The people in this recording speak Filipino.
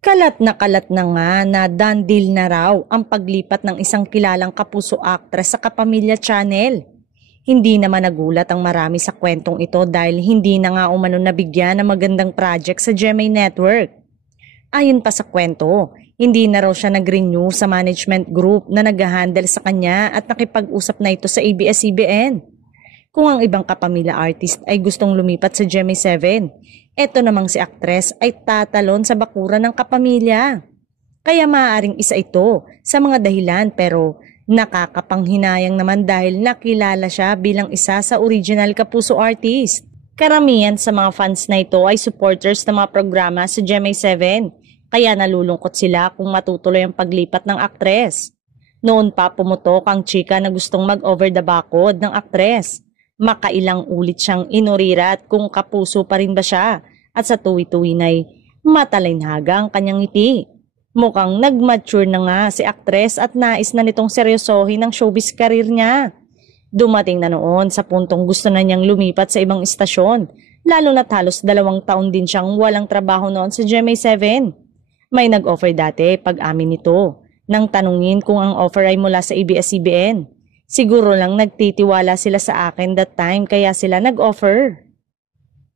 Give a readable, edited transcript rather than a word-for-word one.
Kalat na nga na done deal na raw ang paglipat ng isang kilalang kapuso actress sa Kapamilya Channel. Hindi naman nagulat ang marami sa kwentong ito dahil hindi na nga umano nabigyan ng magandang project sa GMA Network. Ayon pa sa kwento, hindi na raw siya nag-renew sa management group na nag-handle sa kanya at nakipag-usap na ito sa ABS-CBN. Kung ang ibang kapamilya artist ay gustong lumipat sa GMA7, eto namang si actress ay tatalon sa bakuran ng kapamilya. Kaya maaaring isa ito sa mga dahilan pero nakakapanghinayang naman dahil nakilala siya bilang isa sa original Kapuso artist. Karamihan sa mga fans na ito ay supporters ng mga programa sa GMA7, kaya nalulungkot sila kung matutuloy ang paglipat ng aktres. Noon pa pumutok ang chika na gustong mag-over the backwood ng aktres. Makailang ulit siyang inurirat kung kapuso pa rin ba siya at sa tuwi-tuwi na'y matalinhaga ang kanyang ngiti. Mukhang nag-mature na nga si aktres at nais na nitong seryosohin ang showbiz career niya. Dumating na noon sa puntong gusto na niyang lumipat sa ibang istasyon, lalo na't halos 2 taon din siyang walang trabaho noon sa GMA7. May nag-offer dati pag-amin nito nang tanungin kung ang offer ay mula sa ABS-CBN. Siguro lang nagtitiwala sila sa akin that time kaya sila nag-offer.